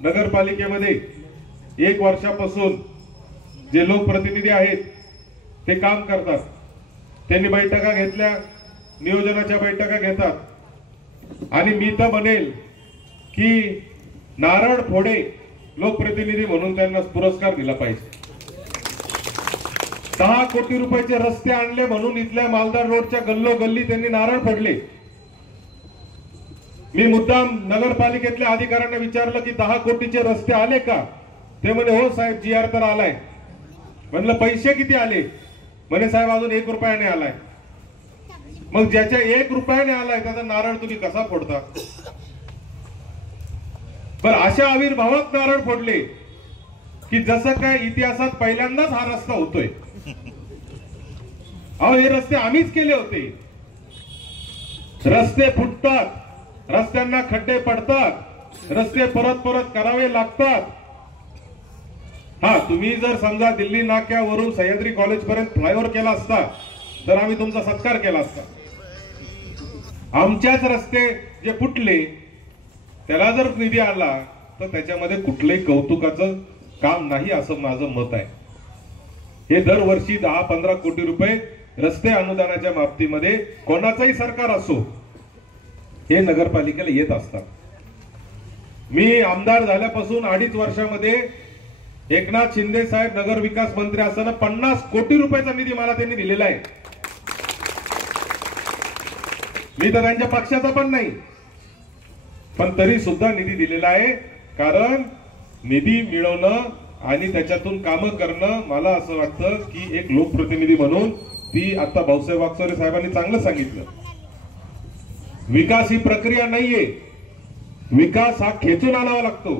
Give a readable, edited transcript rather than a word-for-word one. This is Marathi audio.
नगरपालिकेमध्ये 1 वर्षापासून जे लोकप्रतिनिधी आहेत ते काम करतात, त्यांनी बैठका घेतल्या, नियोजनाच्या बैठका घेतात आणि मी तर म्हणेल की नारळ फोडे लोकप्रतिनिधी म्हणून त्यांना पुरस्कार दिला पाहिजे। 10 कोटी रुपयाचे रस्ते आणले म्हणून इथल्या मालदार रोडच्या गल्लोगल्ली त्यांनी नारळ फोडले। मी मुद्दाम नगरपालिकेतल्या अधिकाऱ्यांना विचारलं की 10 कोटीचे रस्ते आले का? ते म्हणे हो साहेब, GR तर आलाय। म्हणलं पैसे किती आले? म्हणे साहेब अजून 1 रुपयाने आलाय। मग ज्याच्या 1 रुपयाने आलाय त्याचा नारळ तुम्ही कसा फोडता? बर, अशा आविर्भावात नारळ फोडले की जसं काय इतिहासात पहिल्यांदाच हा रस्ता होतोय। अहो, हे रस्ते आम्हीच केले होते। रस्ते फुटतात, रस्त्यांना खड्डे पडतात, रस्ते परत परत करावे लागतात। हा, तुम्ही जर समजा दिल्ली नाक्यावरून सह्याद्री कॉलेज पर्यंत फ्लायओव्हर केला असता तर आम्ही तुमचा सत्कार केला असता। आमच्याच रस्ते जे फुटले त्याला जर निधी आला तर त्याच्यामध्ये कुठलंही कौतुकाचं काम नाही असं माझं मत आहे। हे दरवर्षी 10-15 कोटी रुपये रस्ते अनुदानाच्या बाबतीमध्ये कोणाचंही सरकार असो हे नगरपालिकेला येत असतात। मी आमदार झाल्यापासून 2.5 वर्षामध्ये एकनाथ शिंदे साहेब नगर विकास मंत्री असताना 50 कोटी रुपयाचा निधी मला त्यांनी दिलेला आहे। मी तर त्यांच्या पक्षाचा पण नाही, पण तरी सुद्धा निधी दिलेला आहे। कारण निधी मिळवणं आणि त्याच्यातून कामं करणं, मला असं वाटतं की एक लोकप्रतिनिधी म्हणून ती आता भाऊसाहेब वागचौरे साहेबांनी चांगलं सांगितलं, विकास ही प्रक्रिया नाहीये, विकास हा खेचून आणावा लागतो।